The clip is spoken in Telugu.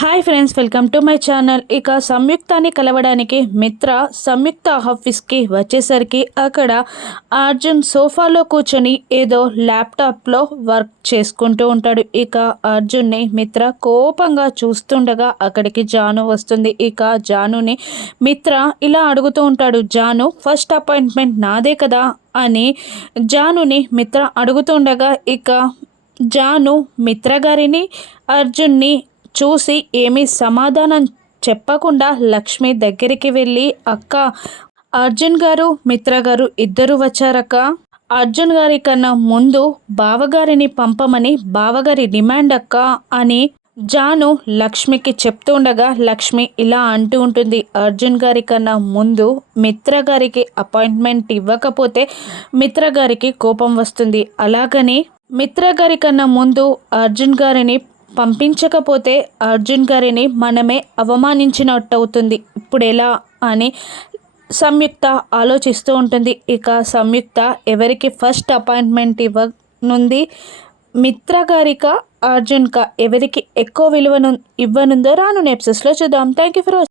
Hi friends, welcome to my channel. ఇక సంయుక్తాన్ని కలవడానికి మిత్ర సంయుక్త ఆఫీస్కి వచ్చేసరికి అక్కడ అర్జున్ సోఫాలో కూర్చొని ఏదో ల్యాప్టాప్లో వర్క్ చేసుకుంటూ ఉంటాడు. ఇక అర్జున్ని మిత్ర కోపంగా చూస్తుండగా అక్కడికి జాను వస్తుంది. ఇక జానుని మిత్ర ఇలా అడుగుతూ ఉంటాడు, జాను ఫస్ట్ అపాయింట్మెంట్ నాదే కదా అని జానుని మిత్ర అడుగుతుండగా ఇక జాను మిత్ర గారిని అర్జున్ని చూసి ఏమీ సమాధానం చెప్పకుండా లక్ష్మి దగ్గరికి వెళ్ళి, అక్క అర్జున్ గారు మిత్ర గారు ఇద్దరు వచ్చారక్క. అర్జున్ గారి కన్నా ముందు బావగారిని పంపమని బావగారి డిమాండ్ అక్క అని జాను లక్ష్మికి చెప్తుండగా లక్ష్మి ఇలా అంటూ ఉంటుంది, అర్జున్ గారి కన్నా ముందు మిత్ర గారికి అపాయింట్మెంట్ ఇవ్వకపోతే మిత్ర గారికి కోపం వస్తుంది. అలాగని మిత్ర గారి కన్నా ముందు అర్జున్ గారిని పంపించకపోతే అర్జున్ గారిని మనమే అవమానించినట్టు అవుతుంది. ఇప్పుడు ఎలా అని సంయుక్త ఆలోచిస్తూ ఉంటుంది. ఇక సంయుక్త ఎవరికి ఫస్ట్ అపాయింట్మెంట్ ఇవ్వనుంది, మిత్ర గారిక అర్జున్క ఎవరికి ఎక్కువ విలువను ఇవ్వనుందో రాను ఎపిసోడ్స్లో చూద్దాం. Thank you for watching.